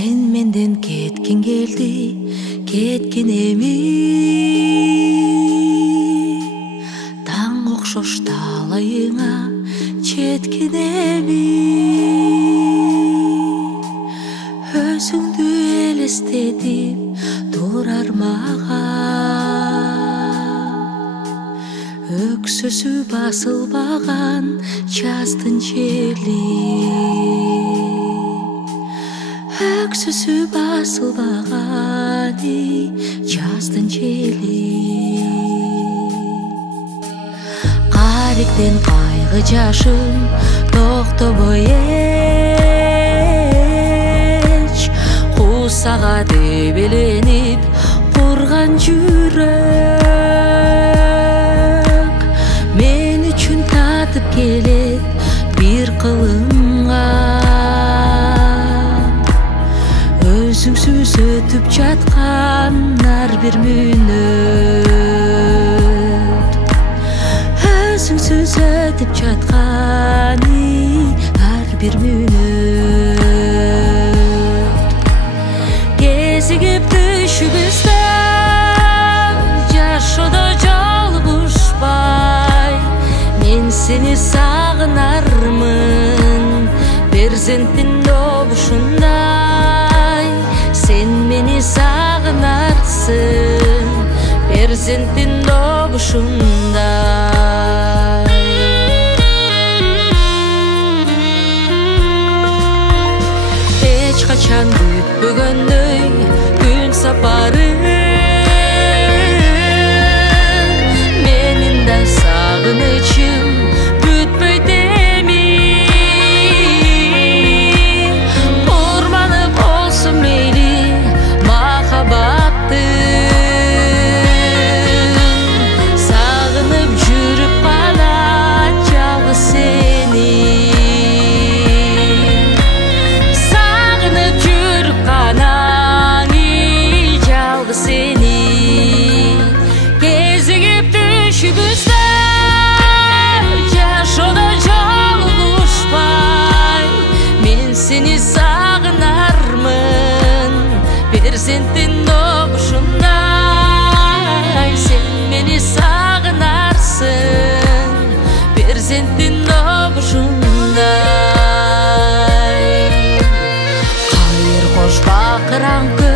Sen menden ketkin geldi, ketkin emi. Taң окшош талайыңа четкин еми. Өзүңдү элестетип турар маған. Өксөсү басылбаган жаздын жели. Өксөсү басылбаган жаздын жели. Кариктен кайгы жашын токтобой эч. Куусага дебеленип курган жүрөк. Мен үчүн татып келет бир кылымга. Өзүңсүз өтүп жаткан ар бир мүнөт. Өзүңсүз өтүп жаткан ар бир мүнөт. Кезигип түшүбүздө жашоодо жалгышпай, мен сени сагынармын перзенттин добушундай. Sen meni sağınarsın perzentin doğuşunday. Hiç kaçan büyütbөгөндөй gün saparı. Menin de sağınычым бүтпөйт эми. Kurbanı bolsun meyli сагынып жүрүп кала жалгыз сени. Сагынып жүрүп кала жалгыз сени. Кезигип түшүбүздө жашоодо жалгышпай, мен сени сагынармын перзенттин добушундай. Sen meni sağınarsın perzentin dobuşunday. Кайыр кош бакыраңкы